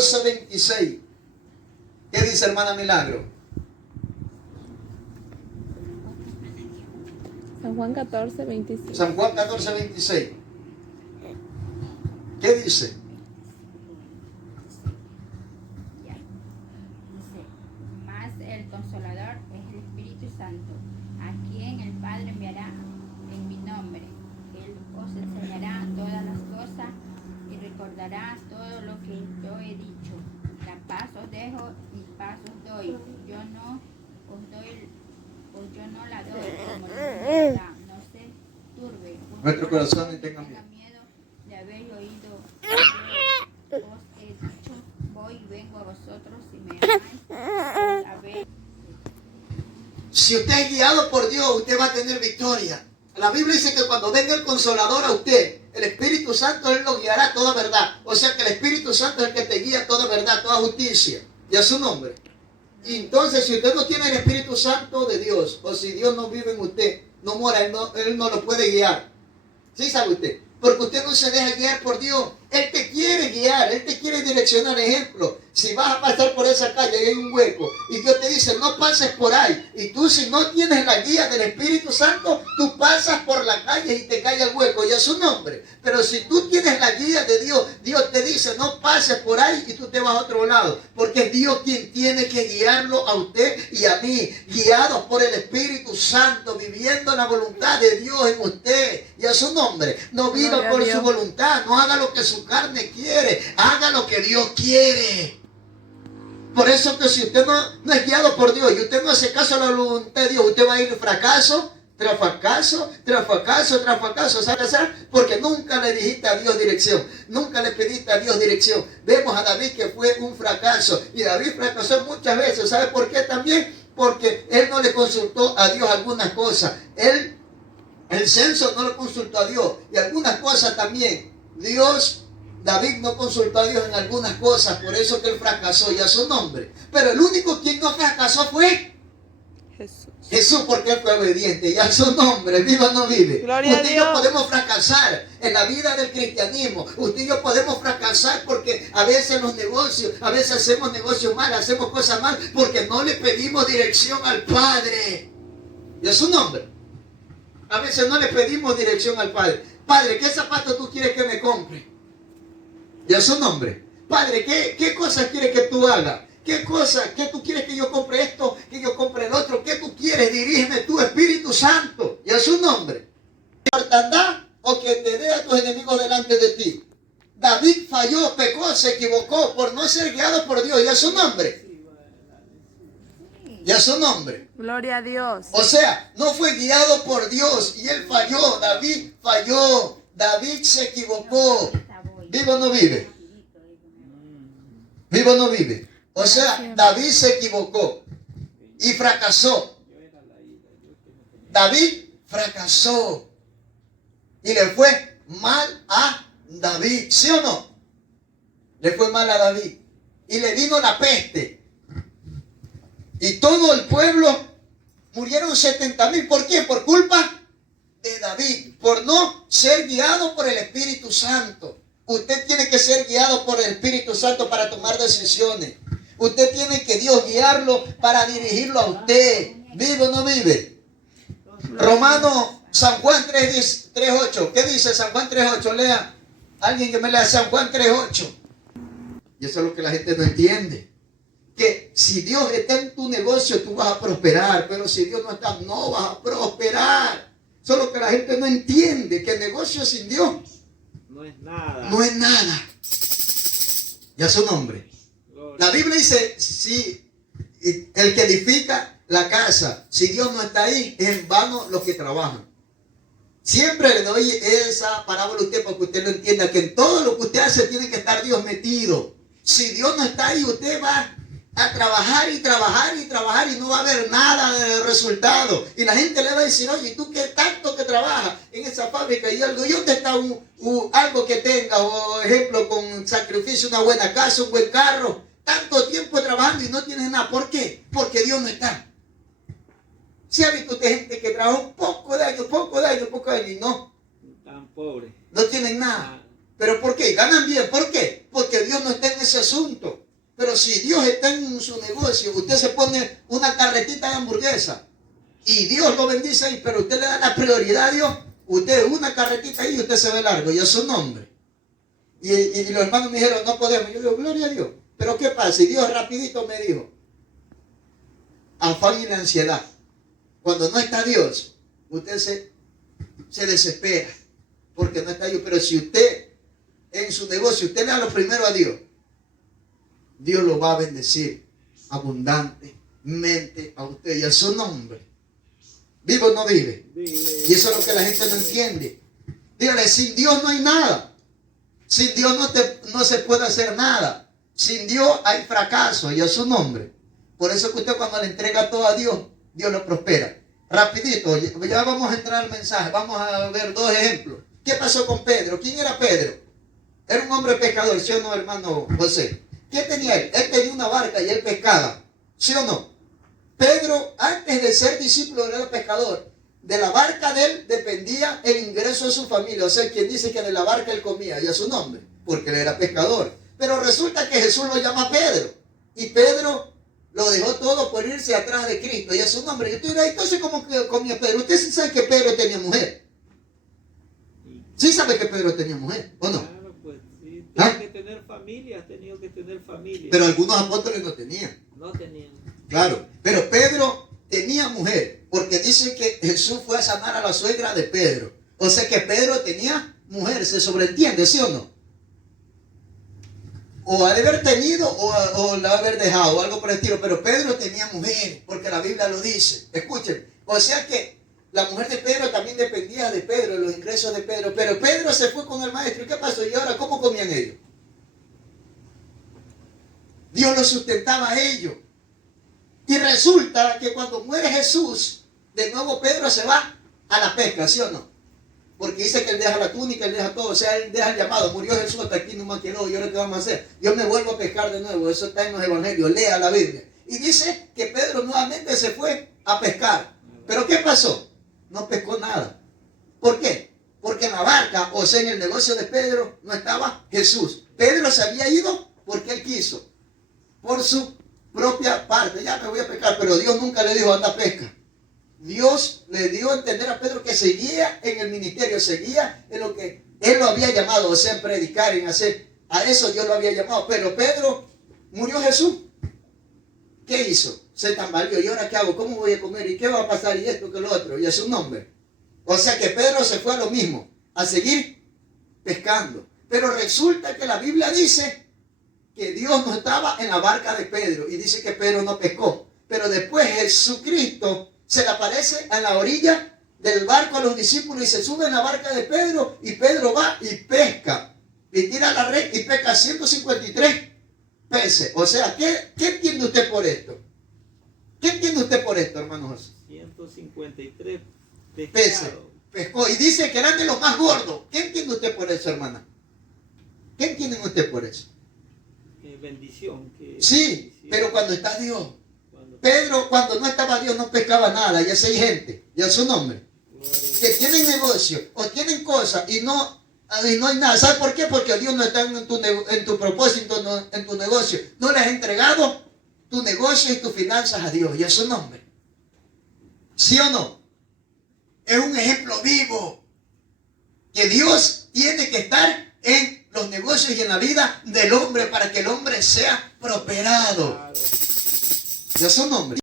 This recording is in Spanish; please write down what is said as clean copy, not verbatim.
14:26. ¿Qué dice, hermana Milagro? San Juan 14:26. San Juan 14:26. ¿Qué dice? Dice, mas el Consolador es el Espíritu Santo, a quien el Padre enviará en mi nombre. Él os enseñará todas las cosas y recordará todo lo que yo he dicho. La paz os dejo, mi paz os doy. Yo no la doy como el mundo da. No se turbe Nuestro corazón y tenga miedo. de habéis oído. Yo os he dicho, voy y vengo a vosotros, si me amáis, sabéis. Si usted es guiado por Dios, usted va a tener victoria. La Biblia dice que cuando venga el Consolador a usted, el Espíritu Santo, Él lo guiará a toda verdad. O sea que el Espíritu Santo es el que te guía a toda verdad, toda justicia. Y a su nombre. Y entonces, si usted no tiene el Espíritu Santo de Dios, o si Dios no vive en usted, no mora, Él no lo puede guiar. ¿Sí sabe usted? Porque usted no se deja guiar por Dios. Él te quiere guiar, Él te quiere direccionar. Ejemplo, si vas a pasar por esa calle y hay un hueco y Dios te dice no pases por ahí, y tú, si no tienes la guía del Espíritu Santo, tú pasas por la calle y te cae el hueco, y es su nombre. Pero si tú tienes la guía de Dios, Dios te dice no pases por ahí y tú te vas a otro lado, porque es Dios quien tiene que guiarlo a usted y a mí, guiados por el Espíritu Santo, viviendo la voluntad de Dios en usted y a su nombre. No viva por su voluntad, no haga lo que su carne quiere, haga lo que Dios quiere. Por eso que si usted no es guiado por Dios y usted no hace caso a la voluntad de Dios, usted va a ir fracaso tras fracaso, tras fracaso, tras fracaso. ¿Sabe? Porque nunca le dijiste a Dios dirección, nunca le pediste a Dios dirección. Vemos a David que fue un fracaso, y David fracasó muchas veces. ¿Sabe por qué también? Porque él no le consultó a Dios algunas cosas. El censo no le consultó a Dios, y algunas cosas también. David no consultó a Dios en algunas cosas, por eso que él fracasó, y a su nombre. Pero el único quien no fracasó fue Jesús, porque él fue obediente, y a su nombre, viva o no vive. Gloria Usted a y yo Dios. podemos fracasar en la vida del cristianismo. Usted y yo podemos fracasar porque a veces los negocios, a veces hacemos negocios mal, hacemos cosas mal, porque no le pedimos dirección al Padre. Y a su nombre. A veces no le pedimos dirección al Padre. Padre, ¿qué zapatos tú quieres que me compre? Y a su nombre. Padre, ¿qué cosas quieres que tú hagas? ¿Qué cosas? ¿Qué tú quieres que yo compre esto? Que yo compre el otro. ¿Qué tú quieres? Dirígeme tú, Espíritu Santo. Y a su nombre. ¿Mortandad o que te dé a tus enemigos delante de ti? David falló, pecó, se equivocó por no ser guiado por Dios. Y a su nombre. Y a su nombre. Gloria a Dios. O sea, no fue guiado por Dios y él falló. David falló. David se equivocó. ¿Vive o no vive? ¿Vive o no vive? O sea, David se equivocó y fracasó. David fracasó y le fue mal a David. ¿Sí o no? Le fue mal a David y le vino la peste. Y todo el pueblo murieron 70,000. ¿Por qué? Por culpa de David, por no ser guiado por el Espíritu Santo. Usted tiene que ser guiado por el Espíritu Santo para tomar decisiones. Usted tiene que Dios guiarlo para dirigirlo a usted. ¿Vive o no vive? San Juan 3:8. ¿Qué dice San Juan 3:8? Lea. Alguien que me lea San Juan 3:8. Y eso es lo que la gente no entiende. Que si Dios está en tu negocio, tú vas a prosperar. Pero si Dios no está, no vas a prosperar. Eso es lo que la gente no entiende. Que el negocio sin Dios no es nada. No es nada. Y a su nombre. La Biblia dice, si el que edifica la casa, si Dios no está ahí, es en vano los que trabajan. Siempre le doy esa parábola a usted para que usted lo entienda, que en todo lo que usted hace tiene que estar Dios metido. Si Dios no está ahí, usted va a trabajar y trabajar y trabajar y no va a haber nada de resultado. Y la gente le va a decir, oye, ¿tú qué tanto que trabajas en esa fábrica y algo? ¿Y dónde está algo que tenga? O ejemplo, con sacrificio, una buena casa, un buen carro. Tanto tiempo trabajando y no tienes nada. ¿Por qué? Porque Dios no está. Si ha visto usted gente que trabaja un poco de años y no. Tan pobre. No tienen nada. ¿Pero por qué? Ganan bien. ¿Por qué? Porque Dios no está en ese asunto. Pero si Dios está en su negocio, usted se pone una carretita de hamburguesa y Dios lo bendice ahí, pero usted le da la prioridad a Dios, usted una carretita ahí y usted se ve largo, y es su nombre. Y los hermanos me dijeron, no podemos. Yo digo, gloria a Dios. Pero ¿qué pasa? Y Dios rapidito me dijo, afán y la ansiedad. Cuando no está Dios, usted se desespera porque no está Dios. Pero si usted en su negocio, usted le da lo primero a Dios, Dios lo va a bendecir abundantemente a usted y a su nombre. ¿Vive o no vive? Y eso es lo que la gente no entiende. Dígale, sin Dios no hay nada. Sin Dios no se puede hacer nada. Sin Dios hay fracaso y a su nombre. Por eso que usted cuando le entrega todo a Dios, Dios lo prospera. Rapidito, ya vamos a entrar al mensaje. Vamos a ver dos ejemplos. ¿Qué pasó con Pedro? ¿Quién era Pedro? Era un hombre pescador, ¿sí o no, hermano José? ¿Qué tenía él? Él tenía una barca y él pescaba, ¿sí o no? Pedro, antes de ser discípulo, era pescador. De la barca de él dependía el ingreso de su familia. O sea, quien dice que de la barca él comía, y a su nombre, porque él era pescador. Pero resulta que Jesús lo llama Pedro. Y Pedro lo dejó todo por irse atrás de Cristo, y a su nombre. Y usted dirá, entonces, ¿cómo comía Pedro? Usted sí sabe que Pedro tenía mujer. ¿Sí sabe que Pedro tenía mujer, o no? Claro, pues sí. Tiene que tener familia, ha tenido que tener familia. Pero algunos apóstoles no tenían. No tenían. Claro, pero Pedro tenía mujer, porque dice que Jesús fue a sanar a la suegra de Pedro. O sea que Pedro tenía mujer, ¿se sobreentiende, sí o no? O ha de haber tenido o la ha de haber dejado, o algo por el estilo, pero Pedro tenía mujer, porque la Biblia lo dice. Escuchen, o sea que la mujer de Pedro también dependía de Pedro, los ingresos de Pedro, pero Pedro se fue con el maestro. ¿Y qué pasó? ¿Y ahora cómo comían ellos? Dios los sustentaba a ellos. Y resulta que cuando muere Jesús, de nuevo Pedro se va a la pesca, ¿sí o no? Porque dice que él deja la túnica, él deja todo, o sea, él deja el llamado. Murió Jesús, hasta aquí no más quedó, ¿y ahora qué vamos a hacer? Yo me vuelvo a pescar de nuevo, eso está en los evangelios, lea la Biblia. Y dice que Pedro nuevamente se fue a pescar. ¿Pero qué pasó? No pescó nada. ¿Por qué? Porque en la barca, o sea, en el negocio de Pedro, no estaba Jesús. Pedro se había ido porque él quiso, por su propia parte. Ya me voy a pescar, pero Dios nunca le dijo anda a pesca. Dios le dio a entender a Pedro que seguía en el ministerio, seguía en lo que él lo había llamado, o sea, en predicar, en hacer. A eso Dios lo había llamado. Pero Pedro, murió Jesús. ¿Qué hizo? Se tambaleó. ¿Y ahora qué hago? ¿Cómo voy a comer? ¿Y qué va a pasar? Y esto, que lo otro. Y a su nombre. O sea que Pedro se fue a lo mismo, a seguir pescando. Pero resulta que la Biblia dice que Dios no estaba en la barca de Pedro, y dice que Pedro no pescó. Pero después Jesucristo se le aparece en la orilla del barco a los discípulos y se sube en la barca de Pedro, y Pedro va y pesca y tira la red y pesca 153 peces. O sea, ¿qué entiende usted por esto? ¿Qué entiende usted por esto, hermano José? 153 peces pescó, y dice que eran de los más gordos. ¿Qué entiende usted por eso, hermana? ¿Qué entienden usted por eso? Bendición. Sí, pero cuando está Dios. Pedro, cuando no estaba Dios, no pescaba nada. Y así hay gente, y a su nombre, que tienen negocio o tienen cosas y no hay nada. ¿Sabe por qué? Porque Dios no está en tu propósito, no, en tu negocio. No le has entregado tu negocio y tus finanzas a Dios, y a su nombre. ¿Sí o no? Es un ejemplo vivo que Dios tiene que estar en los negocios y en la vida del hombre para que el hombre sea prosperado. Y a su nombre.